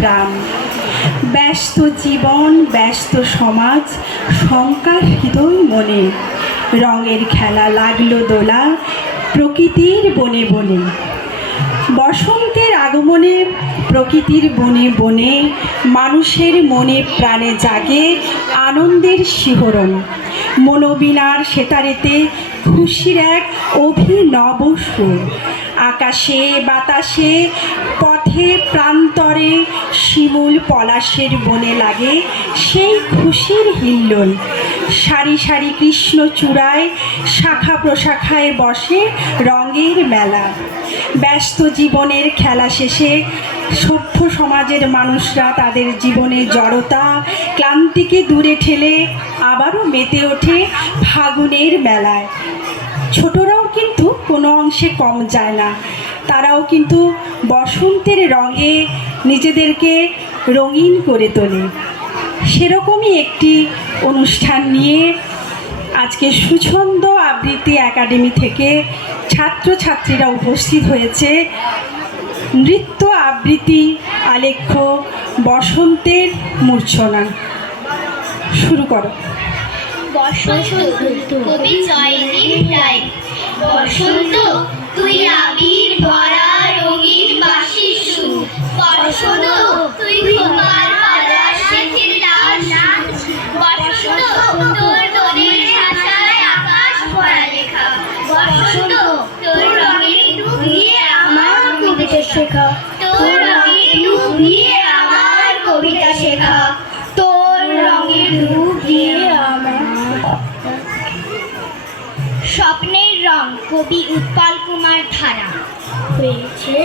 প্রাণ। ব্যস্ত জীবন, ব্যস্ত সমাজ, শঙ্কার হৃদয় মনে, রঙের খেলা লাগলো দোলা প্রকৃতির বনে বনে। বসন্তের আগমনে প্রকৃতির বনে বনে মানুষের মনে প্রাণে জাগে আনন্দের শিহরণ। মনোবীণার সেতারেতে খুশির এক অভিনব সুর। আকাশে বাতাসে পথে প্রান্তরে শিমুল পলাশের বনে লাগে সেই খুশির হিল্লোল। সারি সারি কৃষ্ণচূড়ায় শাখা প্রশাখায় বসে রঙের মেলা। ব্যস্ত জীবনের খেলা শেষে সভ্য সমাজের মানুষরা তাদের জীবনের জড়তা ক্লান্তিকে দূরে ঠেলে আবারও মেতে ওঠে ফাগুনের মেলায়। ছোটরাও কিন্তু কোনো অংশে কম যায় না, তারাও কিন্তু বসন্তের রঙে নিজেদেরকে রঙিন করে তোলে। সেরকমই একটি অনুষ্ঠান নিয়ে আজকে সুছন্দ আবৃত্তি একাডেমি থেকে ছাত্রছাত্রীরা উপস্থিত হয়েছে। নৃত্য আবৃত্তি আলেখ্য বসন্তের মূর্ছনা। শুরু করো। বসন্ত কবি জয়দীপ রায়। বসন্ত তুই আবির ভরা রঙিন বাঁশির সুর। বসন্ত তুই তোমার পালা শেখের নাচ। বসন্ত তোর দোলের ভাষায় আকাশ ভরা লেখা। বসন্ত তোর রঙে ডুবিয়ে আমার কবিতা শেখা। তোর রঙে ডুবিয়ে আমার কবিতা শেখা। তোর রঙে ডুবিয়ে আমার। স্বপ্নের রং কবি উৎপল কুমার ধারা। হয়েছে